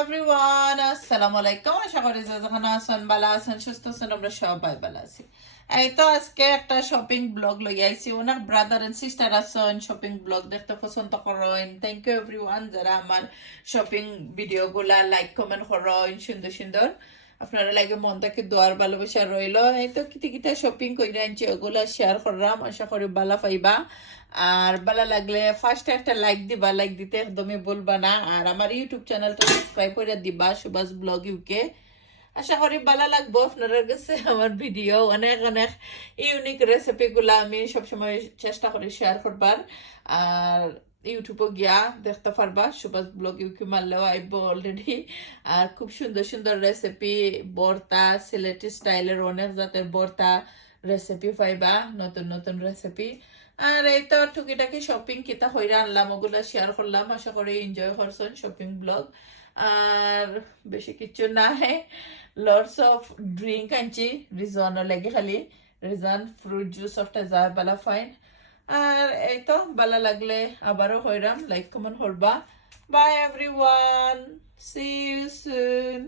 Everyone আসসালামু আলাইকুম। আশা করি যে যেখানে আছেন ভালো আছেন, সুস্থ আছেন, আমরা সবাই ভালো আছি। এই তো আজকে একটা শপিং ব্লগ লই আইছি। অনেক ব্রাদার এন্ড সিস্টার আছেন শপিং ব্লগ দেখতে পছন্দ করেন। থ্যাংক ইউ এভরিওয়ান যারা আমার শপিং ভিডিও গুলা লাইক কমেন্ট করেন সুন্দর সুন্দর। আপনারা লাগে মন থেকে দোয়ার ভালোবাসা রইল। এই তো কিতে কিতে শপিং কইরা আনছি, ওগুলা শেয়ার করলাম। আশা করি ভালো পাইবা। আর ভালো লাগলে ফার্স্টে একটা লাইক দিবা, লাইক দিতে একদমই বলবা না। আর আমার ইউটিউব চ্যানেলটা সাবস্ক্রাইব করে দিবা, সুভাষ ব্লগ ইউকে। আশা করি ভালো লাগবো আপনাদের কাছে। আমার ভিডিও অনেক অনেক ইউনিক রেসিপি গুলা আমি সবসময় চেষ্টা করি শেয়ার করবার। আর ইউটিউবে গিয়া দেখতে পারবা, সুভাষ ব্লগ ইউকে মারলেও আইব অলরেডি। আর খুব সুন্দর সুন্দর রেসিপি, ভর্তা, সিলেটি স্টাইলের অনেক জাতের ভর্তা রেসিপি পাইবা, নতুন নতুন রেসিপি। আর এই তো টুকিটাকি শপিং কিতা হইরা আনলাম, ওগুলা শেয়ার করলাম। আশা করি এনজয় করছেন শপিং ব্লগ। আর বেশি কিছু নাই, লটস অফ ড্রিঙ্ক আনছি রিজওয়ানো লেগে, খালি রিজন ফ্রুট জুস অফটা যায় বালা ফাইন। আর এই তো বালা লাগলে আবারও হইরাম, লাইক কমেন্ট করবা। Bye everyone, see you soon.